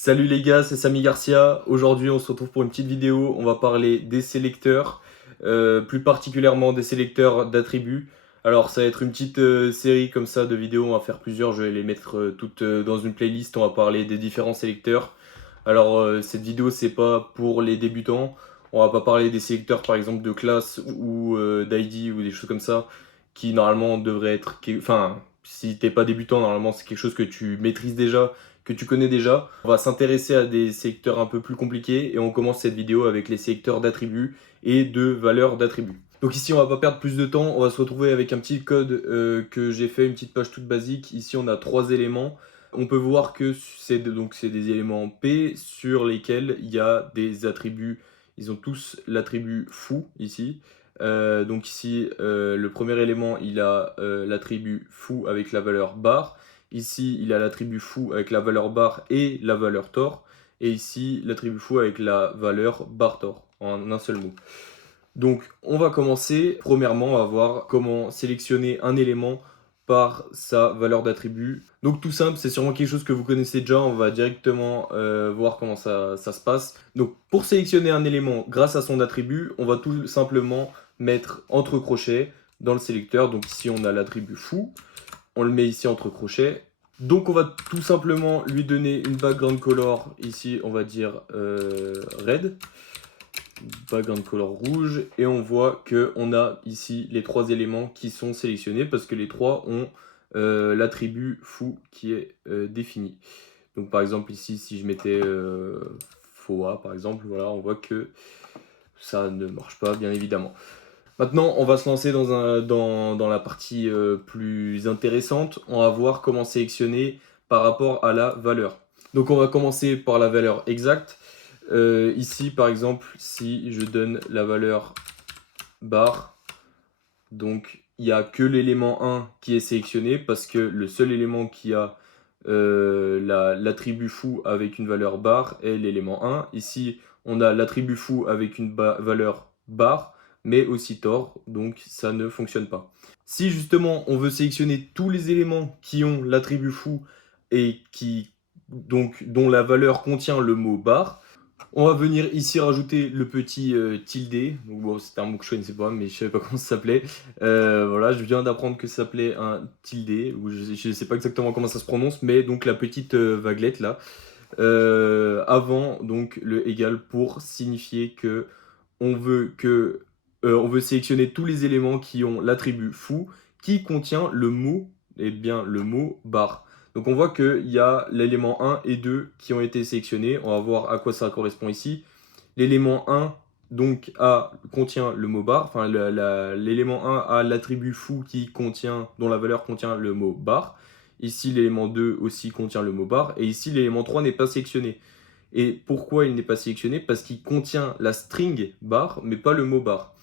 Salut les gars, c'est Samy Garcia. Aujourd'hui, on se retrouve pour une petite vidéo. On va parler des sélecteurs, plus particulièrement des sélecteurs d'attributs. Alors, ça va être une petite série comme ça de vidéos. On va faire plusieurs. Je vais les mettre toutes dans une playlist. On va parler des différents sélecteurs. Alors, cette vidéo, c'est pas pour les débutants. On va pas parler des sélecteurs, par exemple, de classe ou d'ID ou des choses comme ça, qui normalement devraient être. Enfin, si t'es pas débutant, normalement, c'est quelque chose que tu maîtrises déjà, que tu connais déjà. On va s'intéresser à des sélecteurs un peu plus compliqués et on commence cette vidéo avec les sélecteurs d'attributs et de valeurs d'attributs. Donc ici, on va pas perdre plus de temps. On va se retrouver avec un petit code que j'ai fait, une petite page toute basique. Ici, on a 3 éléments. On peut voir que c'est des éléments P sur lesquels il y a des attributs. Ils ont tous l'attribut foo ici. Donc ici, le premier élément, il a l'attribut foo avec la valeur bar. Ici, il a l'attribut foo avec la valeur bar et la valeur tor. Et ici, l'attribut foo avec la valeur bar tor, en un seul mot. Donc, on va commencer. Premièrement, on va voir comment sélectionner un élément par sa valeur d'attribut. Donc, tout simple, c'est sûrement quelque chose que vous connaissez déjà. On va directement voir comment ça se passe. Donc, pour sélectionner un élément grâce à son attribut, on va tout simplement mettre entre crochets dans le sélecteur. Donc, ici, on a l'attribut foo. On le met ici entre crochets. Donc, on va tout simplement lui donner une background color. Ici, on va dire red. Background color rouge, et on voit que on a ici les 3 éléments qui sont sélectionnés parce que les 3 ont l'attribut foo qui est défini. Donc par exemple ici, si je mettais FOA par exemple, voilà, on voit que ça ne marche pas, bien évidemment. Maintenant, on va se lancer dans la partie plus intéressante. On va voir comment sélectionner par rapport à la valeur. Donc on va commencer par la valeur exacte. Ici, par exemple, si je donne la valeur bar, donc il n'y a que l'élément 1 qui est sélectionné parce que le seul élément qui a l'attribut foo avec une valeur bar est l'élément 1. Ici, on a l'attribut foo avec une valeur bar, mais aussi tor, donc ça ne fonctionne pas. Si justement on veut sélectionner tous les éléments qui ont l'attribut foo et dont la valeur contient le mot bar, on va venir ici rajouter le petit tilde. Donc bon, c'était un mot que je connaissais pas, mais je savais pas comment ça s'appelait. Voilà, je viens d'apprendre que ça s'appelait un tilde, ou je sais pas exactement comment ça se prononce, mais donc la petite vaguelette là, avant donc le égal pour signifier que on veut sélectionner tous les éléments qui ont l'attribut foo qui contient le mot, et bien le mot bar. Donc on voit qu'il y a l'élément 1 et 2 qui ont été sélectionnés. On va voir à quoi ça correspond ici. L'élément 1 donc contient le mot bar, enfin l'élément 1 a l'attribut foo dont la valeur contient le mot bar. Ici l'élément 2 aussi contient le mot bar, et ici l'élément 3 n'est pas sélectionné. Et pourquoi il n'est pas sélectionné? Parce qu'il contient la string bar, mais pas le mot bar.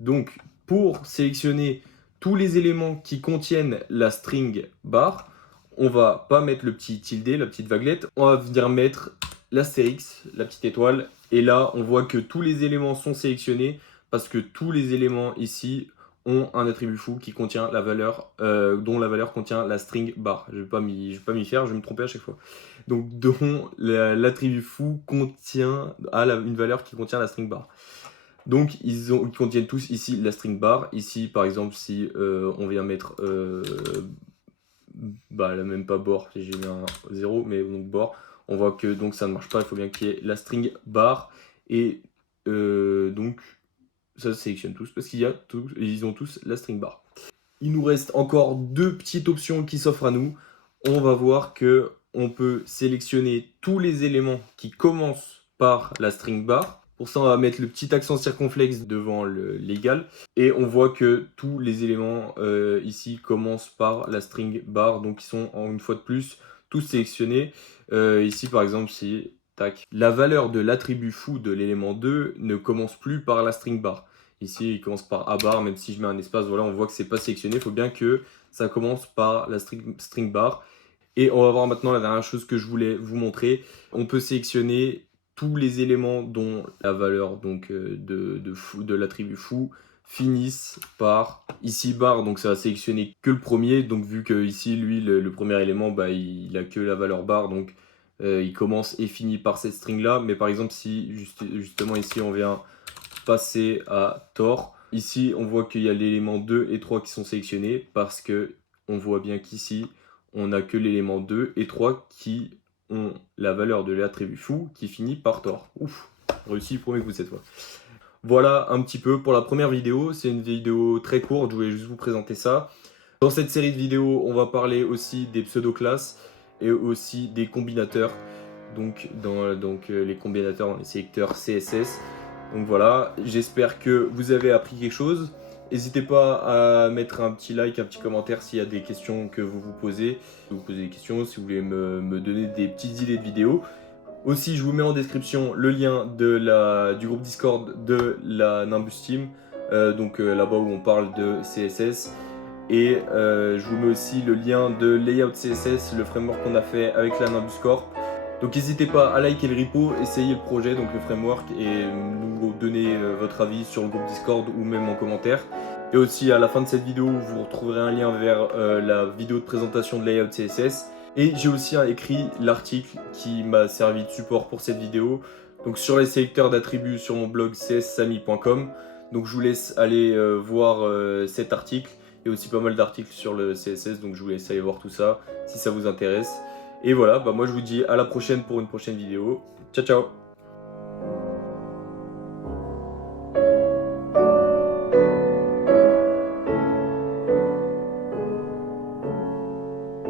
Donc, pour sélectionner tous les éléments qui contiennent la string bar, on va pas mettre le petit tilde, la petite vaguelette, on va venir mettre l'astérix, la petite étoile, et là on voit que tous les éléments sont sélectionnés parce que tous les éléments ici ont un attribut foo qui contient la valeur, dont la valeur contient la string bar. Je vais pas m'y faire, je vais me tromper à chaque fois. Donc dont l'attribut foo une valeur qui contient la string bar. Donc ils contiennent tous ici la string bar. Ici par exemple si on vient mettre là même pas bord, j'ai mis un 0, mais donc bord, on voit que donc ça ne marche pas, il faut bien qu'il y ait la string bar, et donc ça se sélectionne tous parce ils ont tous la string bar. Il nous reste encore 2 petites options qui s'offrent à nous. On va voir que on peut sélectionner tous les éléments qui commencent par la string bar. Pour ça, on va mettre le petit accent circonflexe devant l'égal. Et on voit que tous les éléments ici commencent par la string bar. Donc, ils sont, une fois de plus, tous sélectionnés. Ici, par exemple, si la valeur de l'attribut foo de l'élément 2 ne commence plus par la string bar. Ici, il commence par A bar, même si je mets un espace, voilà, on voit que c'est pas sélectionné. Il faut bien que ça commence par la string bar. Et on va voir maintenant la dernière chose que je voulais vous montrer. On peut sélectionner tous les éléments dont la valeur donc, de l'attribut foo finissent par ici bar, donc ça va sélectionner que le premier. Donc vu que ici lui le premier élément, il a que la valeur bar, donc il commence et finit par cette string là, mais par exemple si justement ici on vient passer à Tor, ici on voit qu'il y a l'élément 2 et 3 qui sont sélectionnés parce que on voit bien qu'ici on n'a que l'élément 2 et 3 qui ont la valeur de l'attribut foo qui finit par Tor. Ouf, réussi le premier coup cette fois. Voilà un petit peu pour la première vidéo, c'est une vidéo très courte, je voulais juste vous présenter ça. Dans cette série de vidéos, on va parler aussi des pseudo-classes et aussi des combinateurs, donc les combinateurs dans les sélecteurs CSS. Donc voilà, j'espère que vous avez appris quelque chose. N'hésitez pas à mettre un petit like, un petit commentaire s'il y a des questions que vous vous posez. Vous posez des questions, si vous voulez me donner des petites idées de vidéos. Aussi, je vous mets en description le lien du groupe Discord de la Nimbus Team, là-bas où on parle de CSS. Et je vous mets aussi le lien de Layout CSS, le framework qu'on a fait avec la Nimbus Corp. Donc n'hésitez pas à liker le repo, essayer le projet, donc le framework, et nous donner votre avis sur le groupe Discord ou même en commentaire. Et aussi à la fin de cette vidéo, vous retrouverez un lien vers la vidéo de présentation de Layout CSS. Et j'ai aussi écrit l'article qui m'a servi de support pour cette vidéo, donc sur les sélecteurs d'attributs sur mon blog cssami.com. Donc je vous laisse aller voir cet article. Il y a aussi pas mal d'articles sur le CSS, donc je vous laisse aller voir tout ça si ça vous intéresse. Et voilà, moi je vous dis à la prochaine pour une prochaine vidéo. Ciao ciao!